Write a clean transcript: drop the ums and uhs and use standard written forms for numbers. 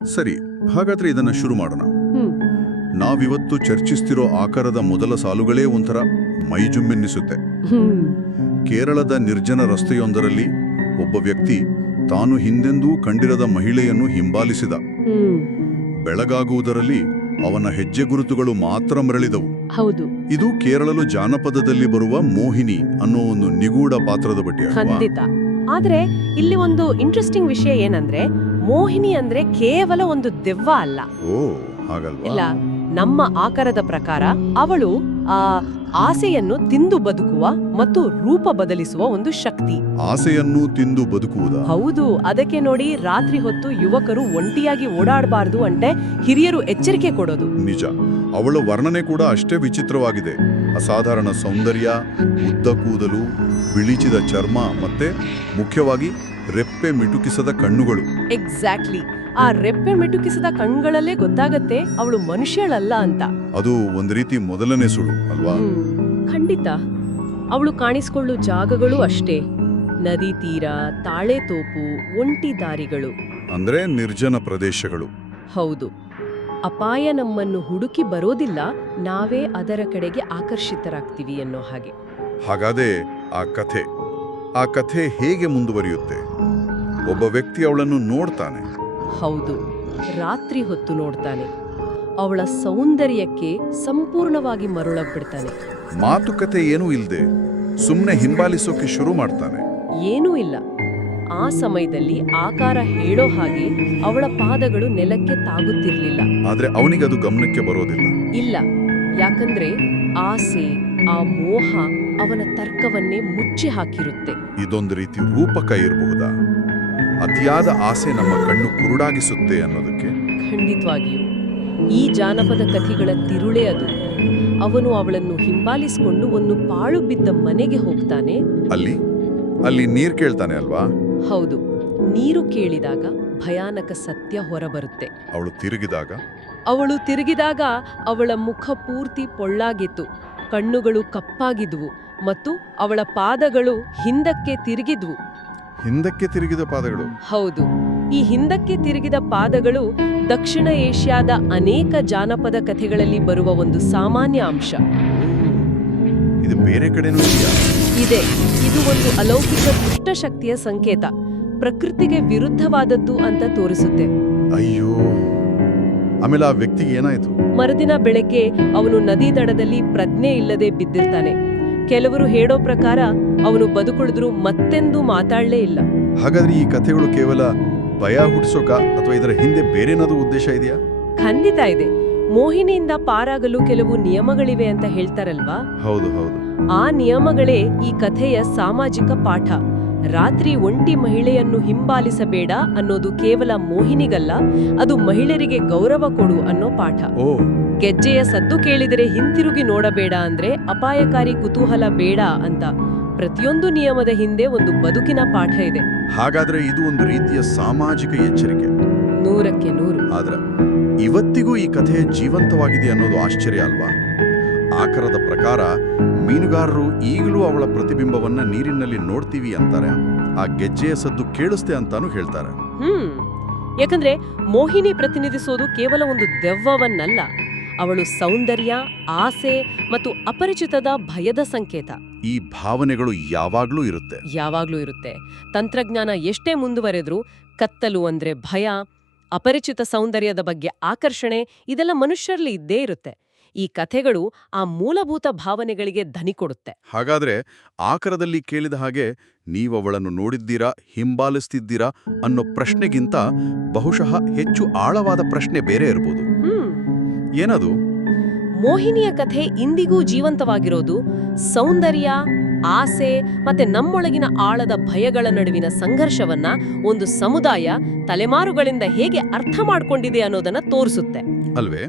ಸರಿ, ಹಾಗಾದ್ರೆ ಇದನ್ನ ಶುರು ಮಾಡೋಣ. ಹ್ಮ್ ನಾವಿವತ್ತು ಚರ್ಚಿಸ್ತಿರೋ ಆಕಾರದ ಮೊದಲ ಸಾಲುಗಳೇ ಒಂಥರ ಮೈಜುಮ್ಮೆನ್ನಿಸುತ್ತೆ. ಹ್ಮ್ ಕೇರಳದ ನಿರ್ಜನ ರಸ್ತೆಯೊಂದರಲ್ಲಿ ಒಬ್ಬ ವ್ಯಕ್ತಿ ತಾನು ಹಿಂದೆಂದೂ ಕಂಡಿರದ ಮಹಿಳೆಯನ್ನು ಹಿಂಬಾಲಿಸಿದ. ಹ್ಮ್ ಬೆಳಗಾಗುವುದರಲ್ಲಿ ಅವನ ಹೆಜ್ಜೆ ಗುರುತುಗಳು ಮಾತ್ರ ಮರಳಿದವು. ಹೌದು, ಇದು ಕೇರಳಲು ಜಾನಪದದಲ್ಲಿ ಬರುವ ಮೋಹಿನಿ ಅನ್ನೋ ಒಂದು ನಿಗೂಢ ಪಾತ್ರದ ಬಗ್ಗೆ ಅಲ್ವಾ? ಖಂಡಿತ. ಆದ್ರೆ ಇಲ್ಲಿ ಒಂದು ಇಂಟ್ರೆಸ್ಟಿಂಗ್ ವಿಷಯ ಏನಂದ್ರೆ, ಮೋಹಿನಿ ಅಂದ್ರೆ ಕೇವಲ ಒಂದು ದೆವ್ವ ಅಲ್ಲ. ಓ, ಹಾಗಲ್ವಾ? ಇಲ್ಲ, ನಮ್ಮ ಆಕಾರದ ಪ್ರಕಾರ ಅವಳು ಆ ಆಸೆಯನ್ನು ತಿಂದು ಬದುಕುವ ಮತ್ತು ರೂಪ ಬದಲಿಸುವ ಒಂದು ಶಕ್ತಿ. ಆಸೆಯನ್ನು ತಿಂದು ಬದುಕುವುದಾ? ಹೌದು, ಅದಕ್ಕೆ ನೋಡಿ ರಾತ್ರಿ ಹೊತ್ತು ಯುವಕರು ಒಂಟಿಯಾಗಿ ಓಡಾಡಬಾರ್ದು ಅಂತೆ ಹಿರಿಯರು ಎಚ್ಚರಿಕೆ ಕೊಡೋದು. ನಿಜ, ಅವಳ ವರ್ಣನೆ ಕೂಡ ಅಷ್ಟೇ ವಿಚಿತ್ರವಾಗಿದೆ. ಅಸಾಧಾರಣ ಸೌಂದರ್ಯ, ಉದ್ದ ಕೂದಲು, ಬಿಳಿಚಿದ ಚರ್ಮ ಮತ್ತೆ ಮುಖ್ಯವಾಗಿ ರೆಪ್ಪೆ ಮಿಟುಕಿಸದ ಕಣ್ಣುಗಳು. ಎಕ್ಸಾಕ್ಟ್ಲಿ, ಆ ರೆಪ್ಪೆ ಮಿಟುಕಿಸಿದ ಕಣ್ಗಳಲ್ಲೇ ಗೊತ್ತಾಗತ್ತೆ ಅವಳು ಮನುಷ್ಯಳಲ್ಲ ಅಂತ. ಅದು ಒಂದು ರೀತಿ ಮೊದಲನೇ ಸುಳು ಅಲ್ವಾ? ಖಂಡಿತ. ಅವಳು ಕಾಣಿಸಿಕೊಳ್ಳೋ ಜಾಗಗಳು ಅಷ್ಟೇ, ನದಿ ತೀರ, ತಾಳೆತೋಪು, ಒಂಟಿ ದಾರಿಗಳು. ಅಂದ್ರೆ ನಿರ್ಜನ ಪ್ರದೇಶಗಳು. ಹೌದು, ಅಪಾಯ ನಮ್ಮನ್ನು ಹುಡುಕಿ ಬರೋದಿಲ್ಲ, ನಾವೇ ಅದರ ಕಡೆಗೆ ಆಕರ್ಷಿತರಾಗ್ತೀವಿ ಅನ್ನೋ ಹಾಗೆ. ಹಾಗಾದ್ರೆ ಆ ಕಥೆ ಹೇಗೆ ಮುಂದುವರಿಯುತ್ತೆ? ಒಬ್ಬ ವ್ಯಕ್ತಿ ಅವಳನ್ನು ನೋಡ್ತಾನೆ. ಹೌದು, ರಾತ್ರಿ ಹೊತ್ತು ನೋಡ್ತಾನೆ. ಅವಳ ಸೌಂದರ್ಯಕ್ಕೆ ಸಂಪೂರ್ಣವಾಗಿ ಮರುಳಾಗ್ಬಿಡ್ತಾನೆ. ಮಾತುಕತೆ ಏನೂ ಇಲ್ದೆ ಸುಮ್ಮನೆ ಹಿಂಬಾಲಿಸೋಕೆ ಶುರು ಮಾಡ್ತಾನೆ. ಏನೂ ಇಲ್ಲ. ಆ ಸಮಯದಲ್ಲಿ ಆಕಾರ ಹೇಳೋ ಹಾಗೆ ಅವಳ ಪಾದಗಳು ನೆಲಕ್ಕೆ ತಾಗುತ್ತಿರ್ಲಿಲ್ಲ. ಆದ್ರೆ ಅವನಿಗದು ಗಮನಕ್ಕೆ ಬರೋದಿಲ್ಲ. ಇಲ್ಲ, ಯಾಕಂದ್ರೆ ಆಸೆ, ಆ ಮೋಹ ಅವನ ತರ್ಕವನ್ನೇ ಮುಚ್ಚಿ ಹಾಕಿರುತ್ತೆ. ಇದೊಂದು ರೀತಿ ರೂಪಕ ಇರಬಹುದಾ? ಅತಿಯಾದ ಆಸೆ ನಮ್ಮ ಕಣ್ಣು ಕುರುಡಾಗಿಸುತ್ತೆ ಅನ್ನೋದಕ್ಕೆ. ಖಂಡಿತವಾಗಿಯೂ ಈ ಜಾನಪದ ಕಥೆಗಳ ತಿರುಳೇ ಅದು. ಅವನು ಅವಳನ್ನು ಹಿಂಬಾಲಿಸಿಕೊಂಡು ಒಂದು ಪಾಳು ಬಿದ್ದ ಮನೆಗೆ ಹೋಗ್ತಾನೆ. ಅಲ್ಲಿ ನೀರ್ ಕೇಳ್ತಾನೆ ಅಲ್ವಾ? ಹೌದು, ನೀರು ಕೇಳಿದಾಗ ಭಯಾನಕ ಸತ್ಯ ಹೊರಬರುತ್ತೆ. ಅವಳು ತಿರುಗಿದಾಗ ಅವಳ ಮುಖ ಪೂರ್ತಿ ಪೊಳ್ಳಾಗಿತ್ತು, ಕಣ್ಣುಗಳು ಕಪ್ಪಾಗಿದ್ವು ಮತ್ತು ಅವಳ ಪಾದಗಳು ಹಿಂದಕ್ಕೆ ತಿರುಗಿದ್ವು. ಹಿಂದಕ್ಕೆ ತಿರುಗಿದ ಪಾದಗಳು? ಹೌದು, ಈ ಹಿಂದಕ್ಕೆ ತಿರುಗಿದ ಪಾದಗಳು ದಕ್ಷಿಣ ಏಷ್ಯಾದ ಅನೇಕ ಜಾನಪದ ಕಥೆಗಳಲ್ಲಿ ಬರುವ ಒಂದು ಸಾಮಾನ್ಯ ಅಂಶ. ಇದು ಬೇರೆ ಕಡೆನೂ ಇದೆ. ಇದು ಒಂದು ಅಲೌಕಿಕ ದುಷ್ಟಶಕ್ತಿಯ ಸಂಕೇತ, ಪ್ರಕೃತಿಗೆ ವಿರುದ್ಧವಾದದ್ದು ಅಂತ ತೋರಿಸುತ್ತೆ. ಅಯ್ಯೋ, ಆಮೇಲೆ ಆ ವ್ಯಕ್ತಿಗೆ ಏನಾಯ್ತು? ಮರುದಿನ ಬೆಳಗ್ಗೆ ಅವನು ನದಿ ದಡದಲ್ಲಿ ಪ್ರಜ್ಞೆ ಇಲ್ಲದೆ ಬಿದ್ದಿರ್ತಾನೆ. ಕೆಲವರು ಹೇಳೋ ಪ್ರಕಾರ ಅವನು ಬದುಕುಳಿದ್ರು ಮತ್ತೆಂದೂ ಮಾತಾಡಲೇ ಇಲ್ಲ. ಹಾಗಾದ್ರೆ ಈ ಕಥೆಗಳು ಕೇವಲ ಭಯ ಹುಟ್ಟಿಸೋಕ ಅಥವಾ ಇದರ ಹಿಂದೆ ಬೇರೆನಾದ್ರೂ ಉದ್ದೇಶ ಇದೆಯಾ? ಖಂಡಿತ ಇದೆ. ಮೋಹಿನಿಯಿಂದ ಪಾರಾಗಲು ಕೆಲವು ನಿಯಮಗಳಿವೆ ಅಂತ ಹೇಳ್ತಾರಲ್ವಾ? ಹೌದು. ಆ ನಿಯಮಗಳೇ ಈ ಕಥೆಯ ಸಾಮಾಜಿಕ ಪಾಠ. ರಾತ್ರಿ ಒಂಟಿ ಮಹಿಳೆಯನ್ನು ಹಿಂಬಾಲಿಸಬೇಡ ಅನ್ನೋದು ಕೇವಲ ಮೋಹಿನಿಗಲ್ಲ, ಅದು ಮಹಿಳೆಯರಿಗೆ ಗೌರವ ಕೊಡು ಅನ್ನೋ ಪಾಠ. ಗೆಜ್ಜೆಯ ಸದ್ದು ಕೇಳಿದರೆ ಹಿಂತಿರುಗಿ ನೋಡಬೇಡ ಅಂದ್ರೆ ಅಪಾಯಕಾರಿ ಕುತೂಹಲ ಬೇಡ ಅಂತ. ಪ್ರತಿಯೊಂದು ನಿಯಮದ ಹಿಂದೆ ಒಂದು ಬದುಕಿನ ಪಾಠ ಇದೆ. ಹಾಗಾದ್ರೆ ಇದು ಒಂದು ರೀತಿಯ ಸಾಮಾಜಿಕ ಎಚ್ಚರಿಕೆ. 100ಕ್ಕೆ 100. ಆದ್ರೆ ಇವತ್ತಿಗೂ ಈ ಕಥೆ ಜೀವಂತವಾಗಿದೆ ಅನ್ನೋದು ಆಶ್ಚರ್ಯ ಅಲ್ವಾ? ಆಕಾರದ ಪ್ರಕಾರ ಮೀನುಗಾರರು ಈಗಲೂ ಅವಳ ಪ್ರತಿಬಿಂಬವನ್ನ ನೀರಿನಲ್ಲಿ ನೋಡ್ತೀವಿ ಅಂತಾರೆ. ಆ ಗೆಜ್ಜೆಯ ಸದ್ದು ಕೇಳಿಸ್ತೆ ಅಂತಾನು ಹೇಳ್ತಾರೆ. ಯಾಕಂದ್ರೆ ಮೋಹಿನಿ ಪ್ರತಿನಿಧಿಸೋದು ಕೇವಲ ಒಂದು ದೆವ್ವವನ್ನಲ್ಲ, ಅವಳು ಸೌಂದರ್ಯ, ಆಸೆ ಮತ್ತು ಅಪರಿಚಿತದ ಭಯದ ಸಂಕೇತ. ಈ ಭಾವನೆಗಳು ಯಾವಾಗ್ಲೂ ಇರುತ್ತೆ. ತಂತ್ರಜ್ಞಾನ ಎಷ್ಟೇ ಮುಂದುವರೆದ್ರೂ ಕತ್ತಲು ಅಂದ್ರೆ ಭಯ, ಅಪರಿಚಿತ ಸೌಂದರ್ಯದ ಬಗ್ಗೆ ಆಕರ್ಷಣೆ, ಇದೆಲ್ಲ ಮನುಷ್ಯರಲ್ಲಿ ಇದ್ದೇ ಇರುತ್ತೆ. ಈ ಕಥೆಗಳು ಆ ಮೂಲಭೂತ ಭಾವನೆಗಳಿಗೆ ಧ್ವನಿ ಕೊಡುತ್ತೆ. ಹಾಗಾದ್ರೆ ಆಕಾರದಲ್ಲಿ ಕೇಳಿದ ಹಾಗೆ ನೀವವಳನ್ನು ನೋಡಿದ್ದೀರಾ, ಹಿಂಬಾಲಿಸ್ತಿದ್ದೀರಾ ಅನ್ನೋ ಪ್ರಶ್ನೆಗಿಂತ ಬಹುಶಃ ಹೆಚ್ಚು ಆಳವಾದ ಪ್ರಶ್ನೆ ಬೇರೆ ಇರಬಹುದು. ಏನದು? ಮೋಹಿನಿಯ ಕಥೆ ಇಂದಿಗೂ ಜೀವಂತವಾಗಿರೋದು ಸೌಂದರ್ಯ, ಆಸೆ ಮತ್ತೆ ನಮ್ಮೊಳಗಿನ ಆಳದ ಭಯಗಳ ನಡುವಿನ ಸಂಘರ್ಷವನ್ನ ಒಂದು ಸಮುದಾಯ ತಲೆಮಾರುಗಳಿಂದ ಹೇಗೆ ಅರ್ಥ ಮಾಡ್ಕೊಂಡಿದೆ ಅನ್ನೋದನ್ನ ತೋರಿಸುತ್ತೆ ಅಲ್ವೇ?